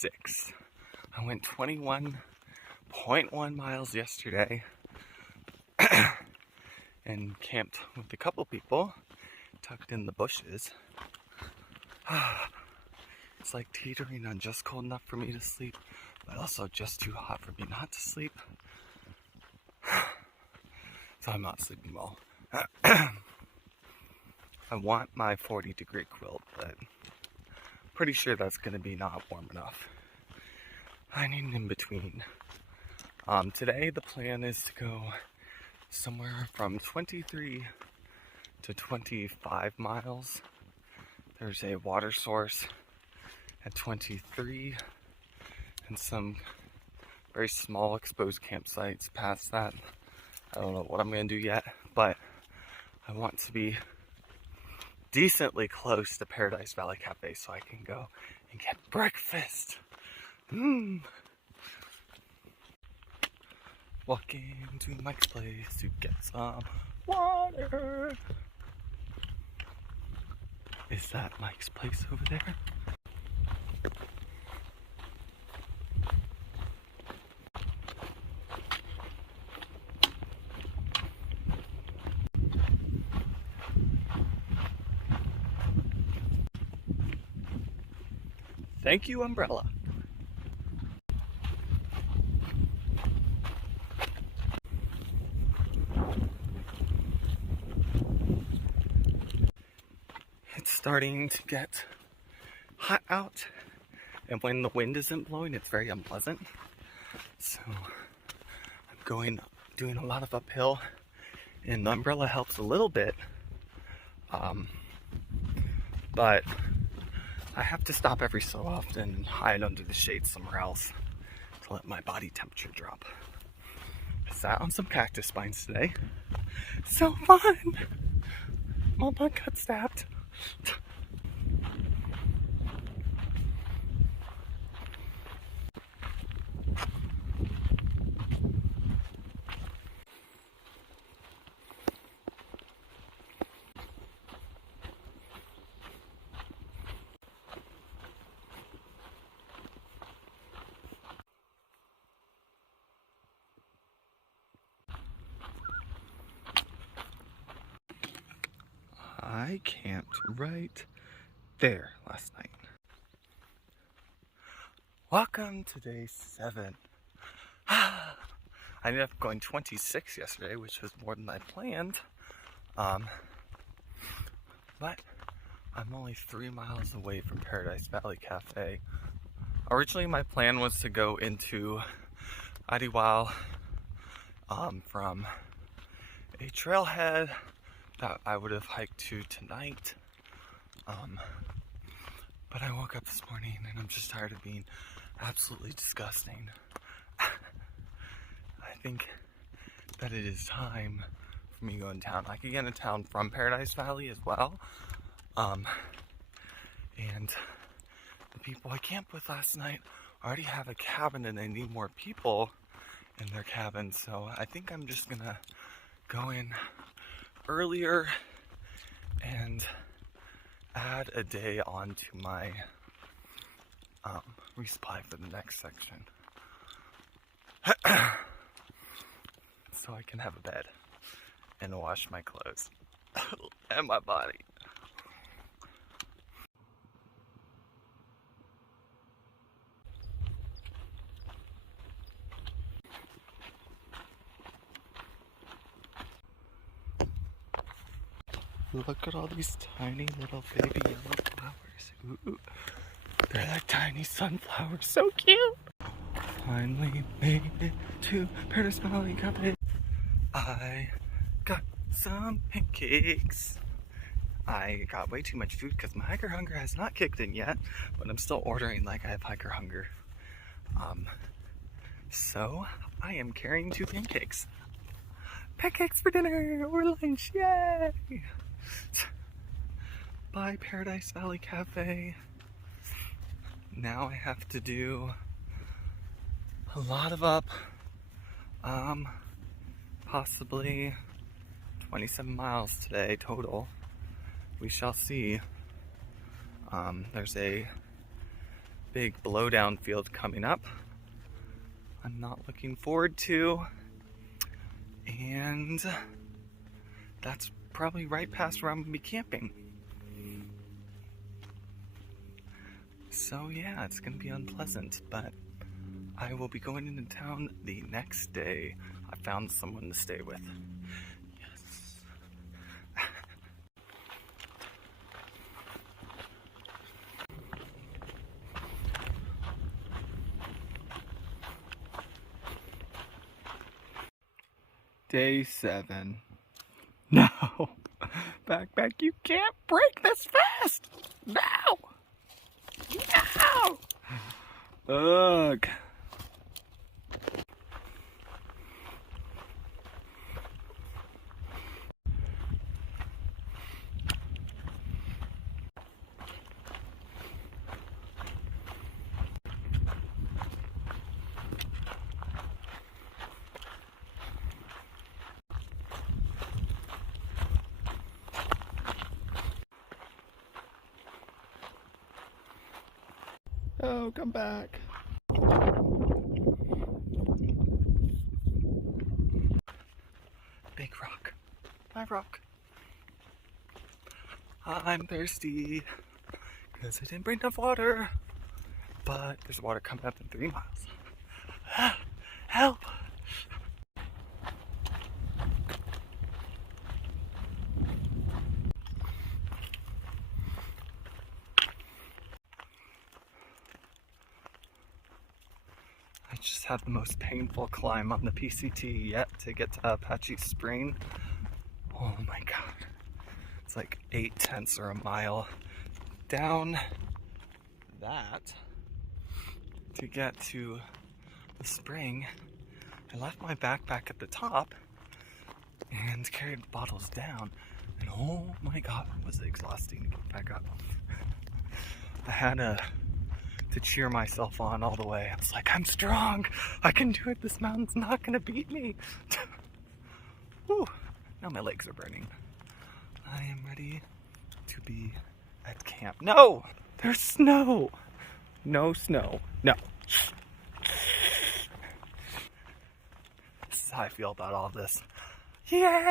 26. I went 21.1 miles yesterday and camped with a couple people tucked in the bushes. It's like teetering on just cold enough for me to sleep, but also just too hot for me not to sleep. So I'm not sleeping well. I want my 40-degree quilt, but pretty sure that's going to be not warm enough. I need an in-between. Today the plan is to go somewhere from 23 to 25 miles. There's a water source at 23 and some very small exposed campsites past that. I don't know what I'm going to do yet, but I want to be decently close to Paradise Valley Cafe so I can go and get breakfast. Walking to Mike's place to get some water. Is that Mike's place over there? Thank you, umbrella. It's starting to get hot out, and when the wind isn't blowing, it's very unpleasant. So I'm doing a lot of uphill, and the umbrella helps a little bit, but I have to stop every so often and hide under the shade somewhere else to let my body temperature drop. I sat on some cactus spines today. So fun! My butt got stabbed. I camped right there last night. Welcome to day 7. I ended up going 26 yesterday, which was more than I planned. But I'm only 3 miles away from Paradise Valley Cafe. Originally my plan was to go into Adiwal from a trailhead that I would have hiked to tonight, but I woke up this morning and I'm just tired of being absolutely disgusting. I think that it is time for me to go in town. I could get in town from Paradise Valley as well, and the people I camped with last night already have a cabin and they need more people in their cabin, so I think I'm just gonna go in earlier and add a day onto my resupply for the next section. So I can have a bed and wash my clothes and my body. Look at all these tiny little baby yellow flowers. Ooh, they're like tiny sunflowers. So cute. Finally made it to Paradise Valley Cafe. I got some pancakes. I got way too much food because my hiker hunger has not kicked in yet, but I'm still ordering like I have hiker hunger. So I am carrying 2 pancakes. Pancakes for dinner or lunch, yay! By Paradise Valley Cafe. Now I have to do a lot of up, possibly 27 miles today total. We shall see. There's a big blowdown field coming up. I'm not looking forward to. And that's probably right past where I'm gonna be camping. So yeah, it's gonna be unpleasant, but I will be going into town the next day. I found someone to stay with. Yes. Day 7. No! Backpack, you can't break this fast! No! No! Ugh. Oh, come back. Big rock. Bye, rock. I'm thirsty because I didn't bring enough water. But there's water coming up in 3 miles. Help! I just had the most painful climb on the PCT yet to get to Apache Spring. Oh my god. It's like 8/10 or a mile down that to get to the spring. I left my backpack at the top and carried the bottles down, and oh my god, was it exhausting to get back up. I had to cheer myself on all the way. I was like, I'm strong, I can do it, this mountain's not gonna beat me. Whew. Now my legs are burning. I am ready to be at camp. No! There's snow! No snow. No. This is how I feel about all this. Yay!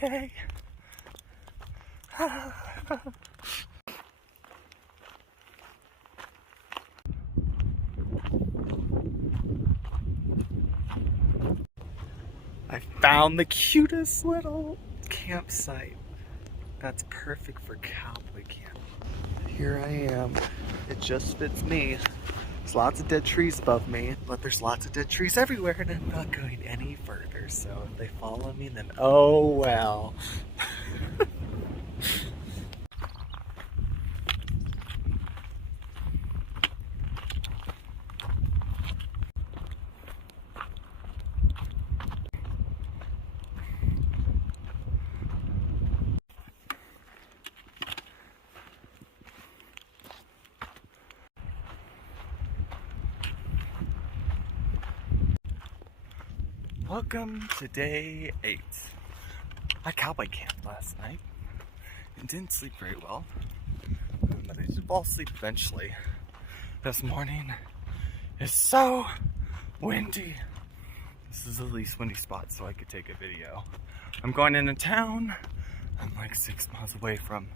Yay! I found the cutest little campsite that's perfect for cowboy camp. Here I am. It just fits me. There's lots of dead trees above me, but there's lots of dead trees everywhere, and I'm not going any further. So if they follow me, then oh well. Welcome to day 8. I cowboy camped last night and didn't sleep very well, but I did fall asleep eventually. This morning is so windy. This is the least windy spot, so I could take a video. I'm going into town. I'm like 6 miles away from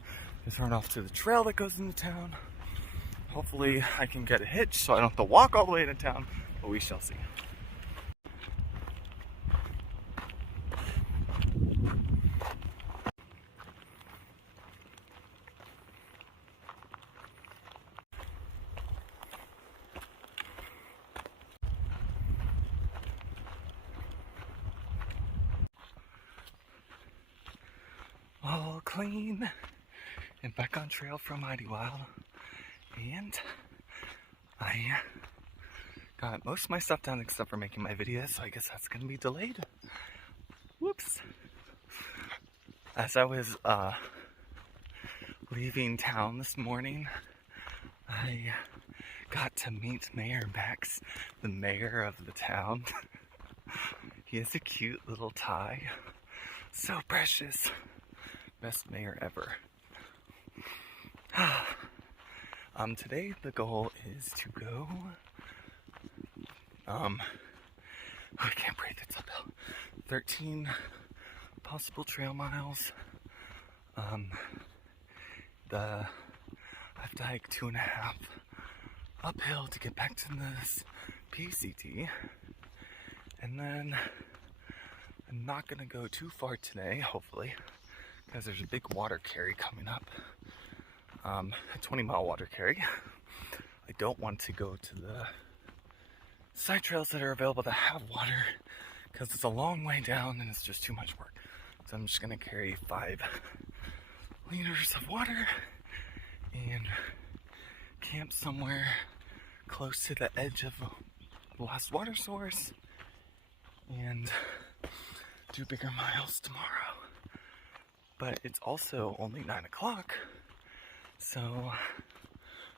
the turn off to the trail that goes into town. Hopefully I can get a hitch so I don't have to walk all the way into town, but we shall see. All clean and back on trail for a mighty while, and I got most of my stuff done except for making my videos, so I guess that's gonna be delayed. Whoops. As I was leaving town this morning, I got to meet Mayor Max, the mayor of the town. He has a cute little tie, so precious. Best mayor ever. Today the goal is to go, I can't breathe, it's uphill. 13 possible trail miles. I have to hike 2.5 uphill to get back to this PCT. And then I'm not gonna go too far today, hopefully, because there's a big water carry coming up. A 20-mile water carry. I don't want to go to the side trails that are available that have water because it's a long way down and it's just too much work. So I'm just gonna carry 5 liters of water and camp somewhere close to the edge of the last water source and do bigger miles tomorrow. But it's also only 9 o'clock, so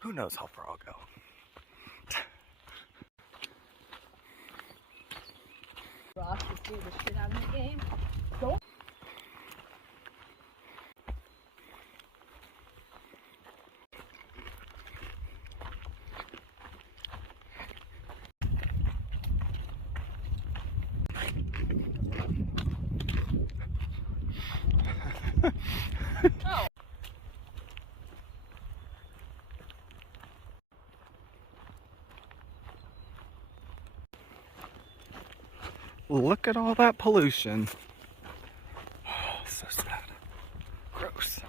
who knows how far I'll go. Ross just threw the shit out of the game. Don't. Oh. Look at all that pollution. Oh, so sad. Gross.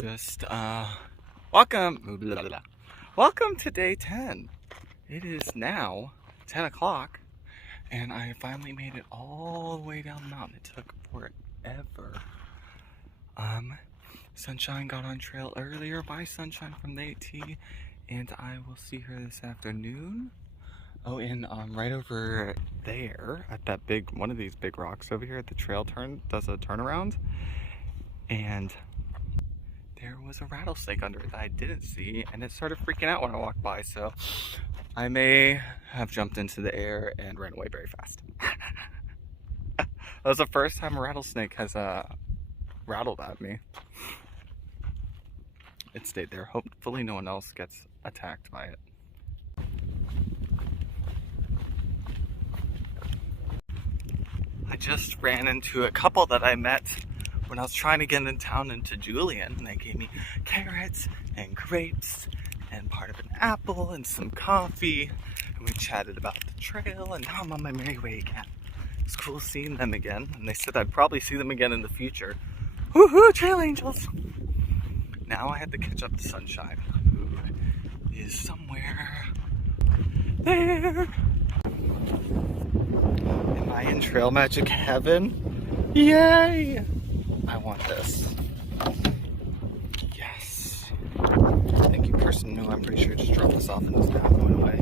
Just, welcome to day 10. It is now 10 o'clock, and I finally made it all the way down the mountain. It took forever. Sunshine got on trail earlier. Bye, Sunshine from the AT, and I will see her this afternoon. Oh, and right over there at that one of these big rocks over here at the trail does a turnaround, and there was a rattlesnake under it that I didn't see, and it started freaking out when I walked by, so I may have jumped into the air and ran away very fast. That was the first time a rattlesnake has rattled at me. It stayed there. Hopefully no one else gets attacked by it. I just ran into a couple that I met when I was trying to get in town into Julian, and they gave me carrots and grapes and part of an apple and some coffee, and we chatted about the trail, and now I'm on my merry way again. It's cool seeing them again, and they said I'd probably see them again in the future. Woohoo, trail angels! Now I have to catch up to Sunshine, who is somewhere there. Am I in trail magic heaven? Yay! I want this. Yes. Thank you, person who I'm pretty sure just dropped this off and is now going away.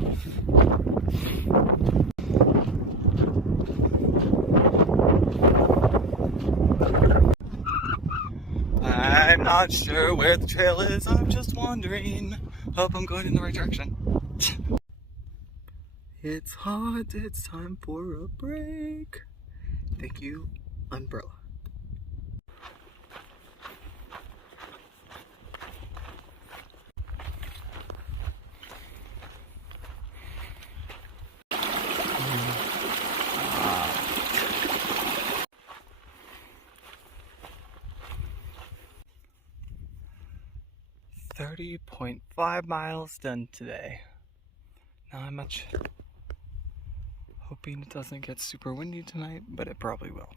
I'm not sure where the trail is. I'm just wandering. Hope I'm going in the right direction. It's hot. It's time for a break. Thank you, umbrella. 40.5 miles done today. Not much. Hoping it doesn't get super windy tonight, but it probably will.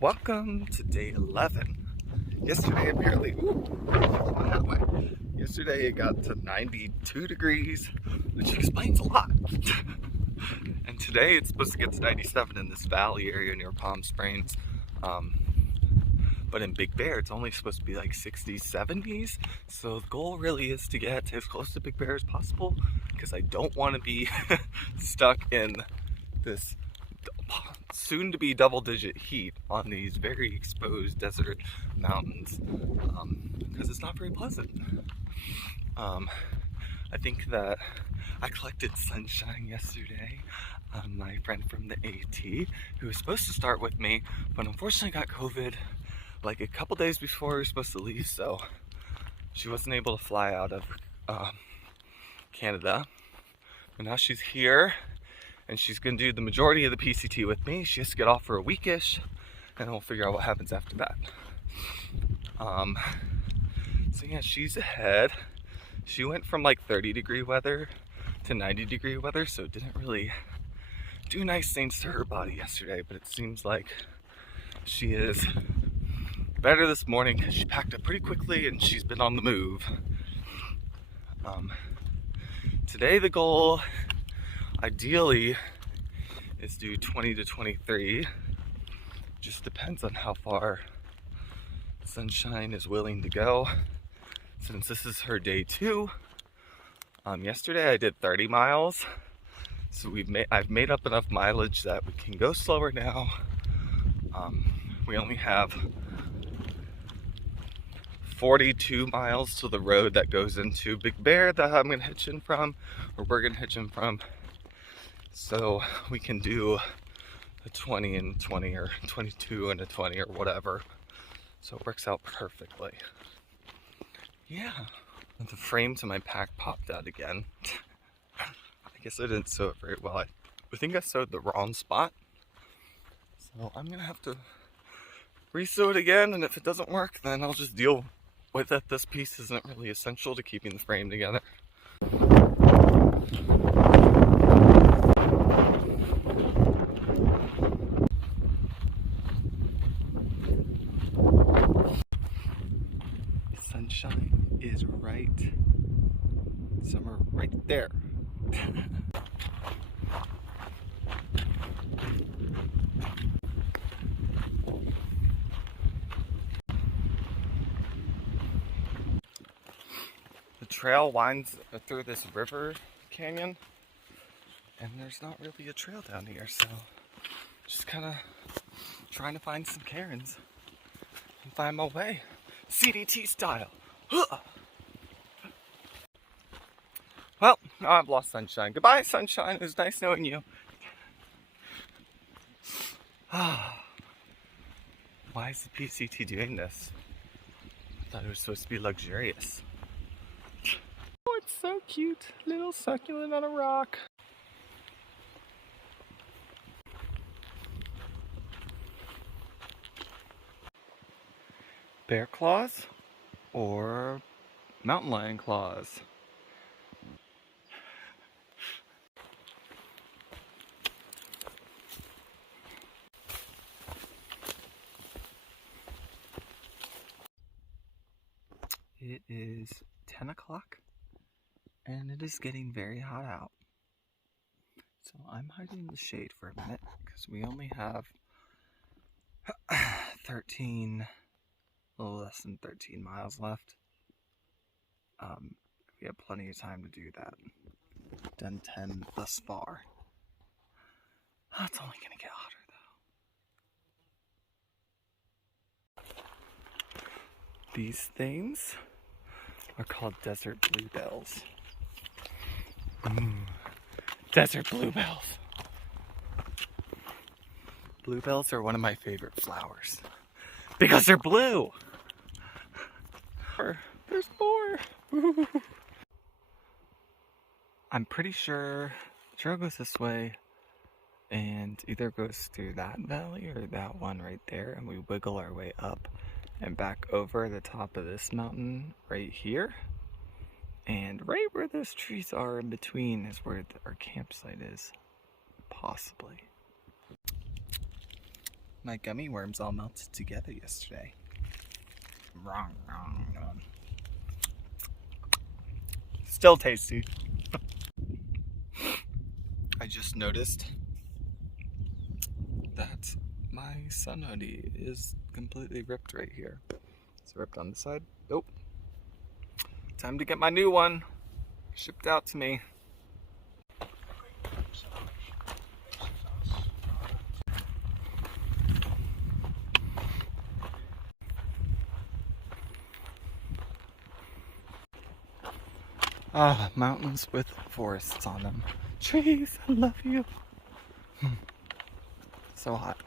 Welcome to day 11. Yesterday apparently, that way. Yesterday it got to 92 degrees, which explains a lot. And today it's supposed to get to 97 in this valley area near Palm Springs. But in Big Bear, it's only supposed to be like 60s, 70s. So the goal really is to get as close to Big Bear as possible, because I don't want to be stuck in this soon-to-be double-digit heat on these very exposed desert mountains, because it's not very pleasant. I think that I collected sunshine yesterday. My friend from the AT, who was supposed to start with me, but unfortunately got COVID like a couple days before we were supposed to leave, so she wasn't able to fly out of Canada. But now she's here, and she's gonna do the majority of the PCT with me. She has to get off for a weekish, and we'll figure out what happens after that. So yeah, she's ahead. She went from like 30-degree weather to 90-degree weather, so it didn't really do nice things to her body yesterday, but it seems like she is better this morning because she packed up pretty quickly and she's been on the move. Today the goal, ideally, is do 20 to 23. Just depends on how far Sunshine is willing to go. Since this is her day 2, yesterday I did 30 miles. So I've made up enough mileage that we can go slower now. We only have 42 miles to the road that goes into Big Bear that I'm gonna hitch in from, or we're gonna hitch in from. So we can do a 20 and 20, or 22 and a 20, or whatever. So it works out perfectly. Yeah. The frame to my pack popped out again. I guess I didn't sew it very well. I think I sewed the wrong spot. So I'm gonna have to re-sew it again, and if it doesn't work, then I'll just deal with it. This piece isn't really essential to keeping the frame together. Sunshine is right somewhere right there. The trail winds through this river canyon, and there's not really a trail down here, so just kind of trying to find some cairns and find my way, CDT style. Well, I've lost Sunshine. Goodbye, Sunshine. It was nice knowing you. Why is the PCT doing this? I thought it was supposed to be luxurious. Oh, it's so cute. Little succulent on a rock. Bear claws or mountain lion claws? It is 10 o'clock and it is getting very hot out. So I'm hiding in the shade for a minute because we only have 13, a little less than 13 miles left. We have plenty of time to do that. Done 10 thus far. It's only gonna get hotter though. These things are called desert bluebells. Desert bluebells. Bluebells are one of my favorite flowers because they're blue. There's more. I'm pretty sure the trail goes this way, and either goes through that valley or that one right there, and we wiggle our way up and back over the top of this mountain right here. And right where those trees are in between is where our campsite is, possibly. My gummy worms all melted together yesterday. Still tasty. I just noticed that my sun hoodie is completely ripped right here. It's ripped on the side. Nope. Time to get my new one shipped out to me. Ah, mountains with forests on them. Trees, I love you. So hot.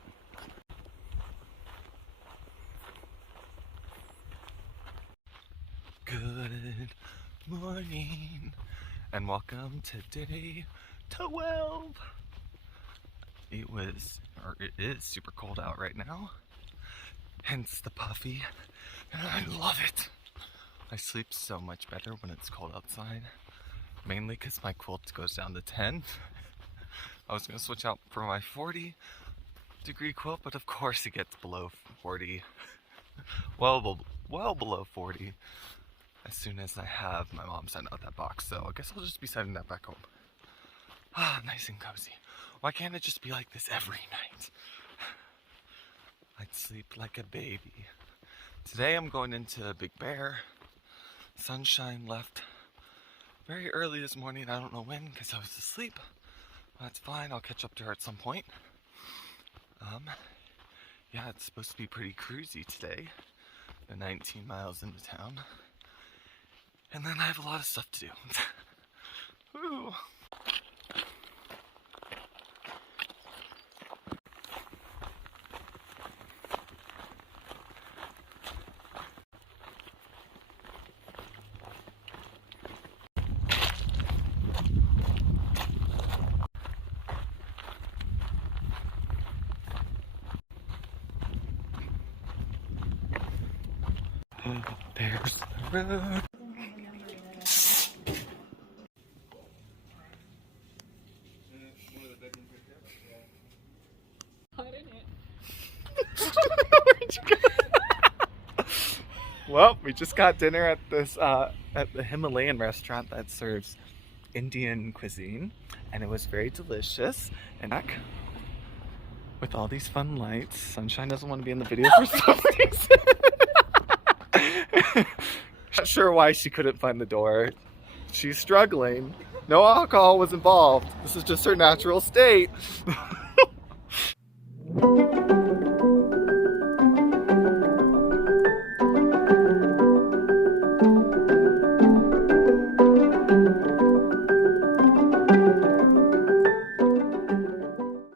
Good morning, and welcome to day 12. It is super cold out right now, hence the puffy, and I love it. I sleep so much better when it's cold outside, mainly because my quilt goes down to 10. I was going to switch out for my 40-degree quilt, but of course it gets below 40, well below 40, as soon as I have my mom send out that box. So I guess I'll just be sending that back home. Ah, nice and cozy. Why can't it just be like this every night? I'd sleep like a baby. Today I'm going into Big Bear. Sunshine left very early this morning. I don't know when because I was asleep. That's fine. I'll catch up to her at some point. Yeah, it's supposed to be pretty cruisy today. The 19 miles into town. And then I have a lot of stuff to do. Woo! There's the road. Where'd you go? Well, we just got dinner at this at the Himalayan restaurant that serves Indian cuisine, and it was very delicious. And with all these fun lights, Sunshine doesn't want to be in the video for some reason. Not sure why she couldn't find the door. She's struggling. No alcohol was involved. This is just her natural state.